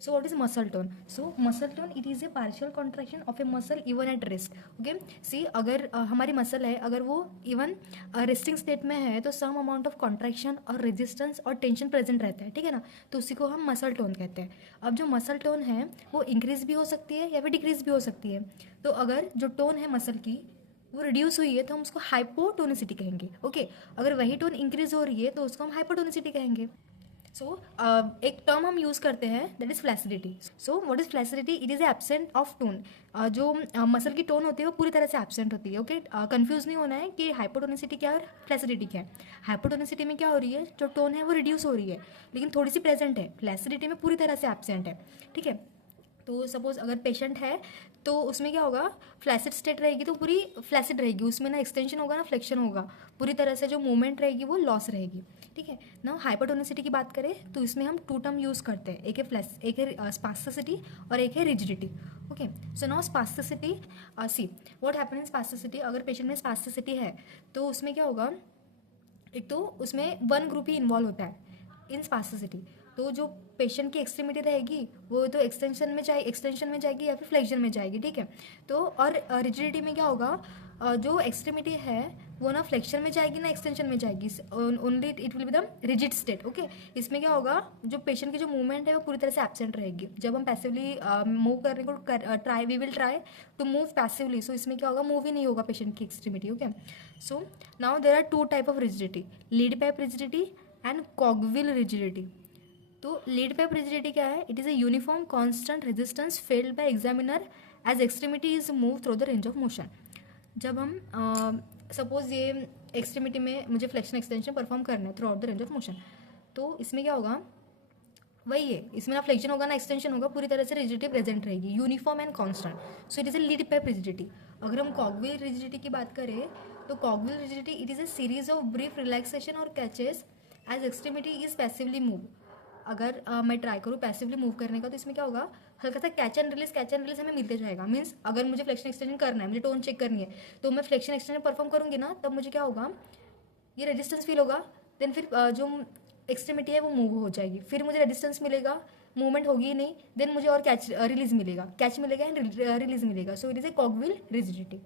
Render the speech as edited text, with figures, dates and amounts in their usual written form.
So what is muscle tone? So muscle tone, it is a partial contraction of a muscle even at rest. Okay, see अगर हमारी muscle है, अगर वो even resting state में है तो some amount of contraction और resistance और टेंशन प्रेजेंट रहता है, ठीक है ना, तो उसी को हम मसल टोन कहते हैं. अब जो मसल टोन है वो इंक्रीज भी हो सकती है या फिर डिक्रीज भी हो सकती है. तो अगर जो टोन है मसल की वो रिड्यूस हुई है तो हम उसको हाइपोटोनिसिटी कहेंगे. ओके, अगर वही टोन इंक्रीज हो रही है तो उसको हम हाइपोटोनिसिटी कहेंगे. सो एक टर्म हम यूज़ करते हैं, that is flaccidity. So what is flaccidity? It is absent of tone. जो मसल की टोन होती है वो पूरी तरह से एब्सेंट होती है. ओके, कंफ्यूज नहीं होना है कि हाइपोटोनिसिटी क्या है और फ्लैसिडिटी क्या है. हाइपोटोनिसिटी में क्या हो रही है, जो टोन है वो रिड्यूस हो रही है लेकिन थोड़ी सी प्रेजेंट है. फ्लैसिडिटी में पूरी तरह से एब्सेंट है, ठीक है. तो सपोज अगर पेशेंट है तो उसमें क्या होगा, फ्लैसिड स्टेट रहेगी तो पूरी फ्लैसिड रहेगी, उसमें ना एक्सटेंशन होगा ना फ्लेक्शन होगा, पूरी तरह से जो मूवमेंट रहेगी वो लॉस रहेगी, ठीक है ना. हाइपोटोनिसिटी की बात करें तो इसमें हम टू टर्म यूज़ करते हैं, एक है स्पास्टिसिटी और एक है rigidity. Okay, so now spasticity, see what happen in spasticity. अगर पेशेंट में स्पास्टिसिटी है तो उसमें क्या होगा, एक तो उसमें वन ग्रुप ही इन्वॉल्व होता है इन स्पास्टिसिटी. तो जो पेशेंट की एक्सट्रीमिटी रहेगी वो तो एक्सटेंशन में जाएगी या फिर फ्लेक्शन में जाएगी, ठीक है. तो और रिजिडिटी में क्या होगा, जो एक्सट्रीमिटी है वो ना फ्लेक्शन में जाएगी ना एक्सटेंशन में जाएगी, only it will be the rigid state. Okay, इसमें क्या होगा, जो पेशेंट की जो मूवमेंट है वो पूरी तरह से एब्सेंट रहेगी. जब हम पैसिवली मूव करने को try we will try to move passively, so इसमें क्या होगा, मूव ही नहीं होगा पेशेंट की extremity. Okay, so now there are two type of rigidity, lead pipe rigidity and cogwheel rigidity. तो लीड पाइप रिजिडिटी क्या है, it is a uniform constant resistance felt by examiner as extremity is move through the range of motion. जब हम suppose ये extremity में मुझे flexion extension perform करना है through out the range of motion, तो इसमें क्या होगा, वही है, इसमें ना फ्लेक्शन होगा ना एक्सटेंशन होगा, पूरी तरह से रिजिडिटी प्रेजेंट रहेगी, uniform and constant. So it is a lead pipe rigidity. अगर हम कॉगविल रिजिडिटी की बात करें तो cogwheel rigidity it is a series of brief relaxation और catches as extremity is passively move. अगर मैं ट्राई करूँ पैसिवली मूव करने का तो इसमें क्या होगा, हल्का सा कैच एंड रिलीज हमें मिलते जाएगा. मीन्स अगर मुझे फ्लेक्शन एक्सटेंशन करना है, मुझे टोन चेक करनी है, तो मैं फ्लेक्शन एक्सटेंशन परफॉर्म करूँगी ना, तब मुझे क्या होगा, ये रेजिस्टेंस फील होगा. देन फिर जो एक्सट्रीमिटी है वो मूव हो जाएगी, फिर मुझे रेजिस्टेंस मिलेगा, मूवमेंट होगी ही नहीं, देन मुझे और कैच रिलीज मिलेगा, कैच मिलेगा एंड रिलीज मिलेगा. So it is a cogwheel rigidity.